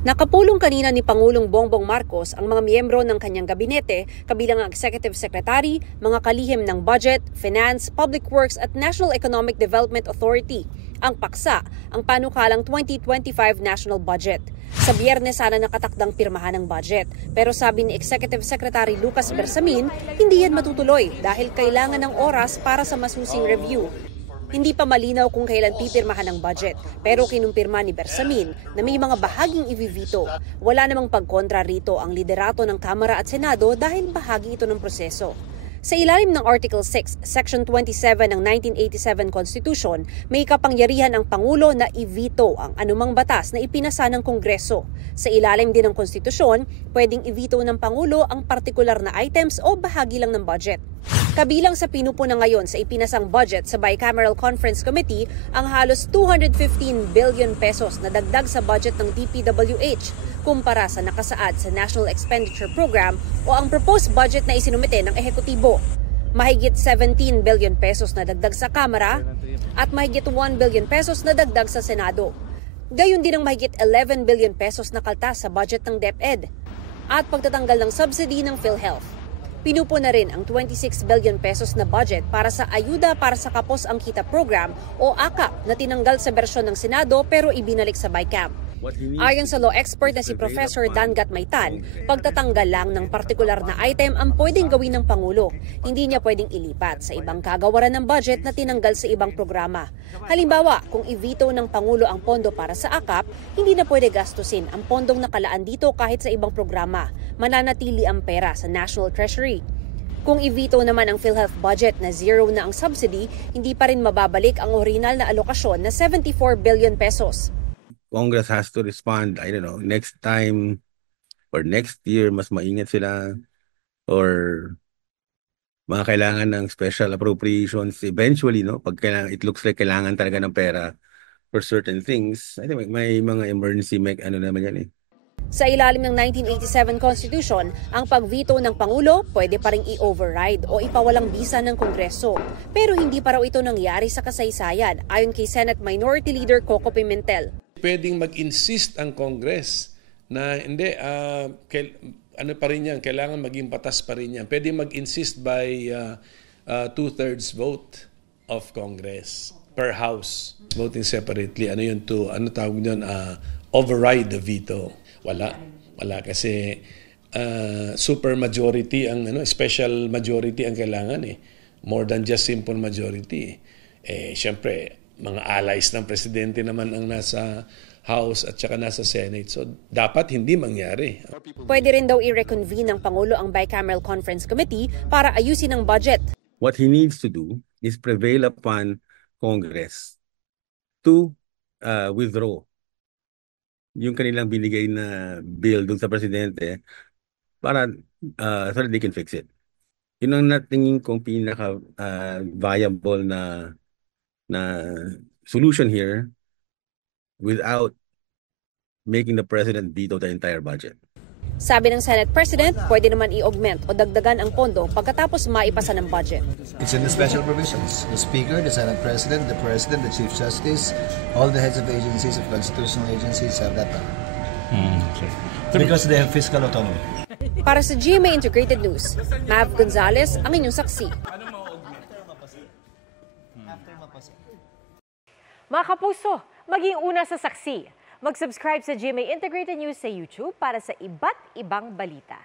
Nakapulong kanina ni Pangulong Bongbong Marcos ang mga miyembro ng kanyang gabinete, kabilang ang Executive Secretary, mga kalihim ng Budget, Finance, Public Works at National Economic Development Authority, ang paksa, ang panukalang 2025 National Budget. Sa Biyernes sana nakatakdang pirmahan ng budget, pero sabi ni Executive Secretary Lucas Bersamin, hindi yan matutuloy dahil kailangan ng oras para sa masusing review. Hindi pa malinaw kung kailan pipirmahan ang budget, pero kinumpirma ni Bersamin na may mga bahaging i-veto. Wala namang pagkontra rito ang liderato ng Kamara at Senado dahil bahagi ito ng proseso. Sa ilalim ng Article 6, Section 27 ng 1987 Constitution, may kapangyarihan ang Pangulo na i-veto ang anumang batas na ipinasa ng Kongreso. Sa ilalim din ng Konstitusyon, pwedeng i-veto ng Pangulo ang partikular na items o bahagi lang ng budget. Kabilang sa pinupuna ngayon sa ipinasang budget sa Bicameral Conference Committee ang halos 215 billion pesos na dagdag sa budget ng DPWH kumpara sa nakasaad sa National Expenditure Program o ang proposed budget na isinumite ng ehekutibo. Mahigit 17 billion pesos na dagdag sa Kamara at mahigit 1 billion pesos na dagdag sa Senado. Gayon din ang mahigit 11 billion pesos na kaltas sa budget ng DepEd at pagtatanggal ng subsidy ng PhilHealth. Pinupuna rin ang 26 billion pesos na budget para sa Ayuda para sa Kapos ang Kita Program o AKAP na tinanggal sa bersyon ng Senado pero ibinalik sa BICAM. Ayon sa law expert na si Professor Dan Gatmaytan, pagtatanggal lang ng partikular na item ang pwedeng gawin ng Pangulo. Hindi niya pwedeng ilipat sa ibang kagawaran ng budget na tinanggal sa ibang programa. Halimbawa, kung i-veto ng Pangulo ang pondo para sa AKAP, hindi na pwede gastusin ang pondong nakalaan dito kahit sa ibang programa. Mananatili ang pera sa National Treasury. Kung i-veto naman ang PhilHealth budget na zero na ang subsidy, hindi pa rin mababalik ang orihinal na alokasyon na 74 billion pesos. Congress has to respond, I don't know, next time or next year, mas maingat sila or mga kailangan ng special appropriations eventually, no? Pag kailangan, it looks like kailangan talaga ng pera for certain things. I think may mga emergency naman yan eh. Sa ilalim ng 1987 Constitution, ang pag-veto ng Pangulo pwede pa ring i-override o ipawalang bisa ng Kongreso. Pero hindi pa raw ito nangyari sa kasaysayan, ayon kay Senate Minority Leader Coco Pimentel. Pwedeng mag-insist ang Congress na hindi, ano pa rin yan, kailangan maging batas pa rin yan. Pwedeng mag-insist by two-thirds vote of Congress per House, voting separately. Ano yun to, ano tawag yun, override the veto. Wala kasi super majority ang special majority ang kailangan eh. More than just simple majority. Syempre, mga allies ng presidente naman ang nasa House at saka nasa Senate. So, dapat hindi mangyari. Pwede rin daw i-reconvene ng Pangulo ang Bicameral Conference Committee para ayusin ang budget. What he needs to do is prevail upon Congress to withdraw yung kanilang binigay na bill dun sa presidente para so that they can fix it. Yun ang natingin kong pinaka-viable na solution here without making the president veto the entire budget. Sabi ng Senate President, pwede naman i-augment o dagdagan ang pondo pagkatapos maipasa ng budget. It's in the special provisions. The Speaker, the Senate President, the Chief Justice, all the heads of agencies, of constitutional agencies have that power. Because they have fiscal autonomy. Para sa GMA Integrated News, Mav Gonzalez ang inyong saksi. Mga kapuso, maging una sa saksi. Mag-subscribe sa GMA Integrated News sa YouTube para sa iba't ibang balita.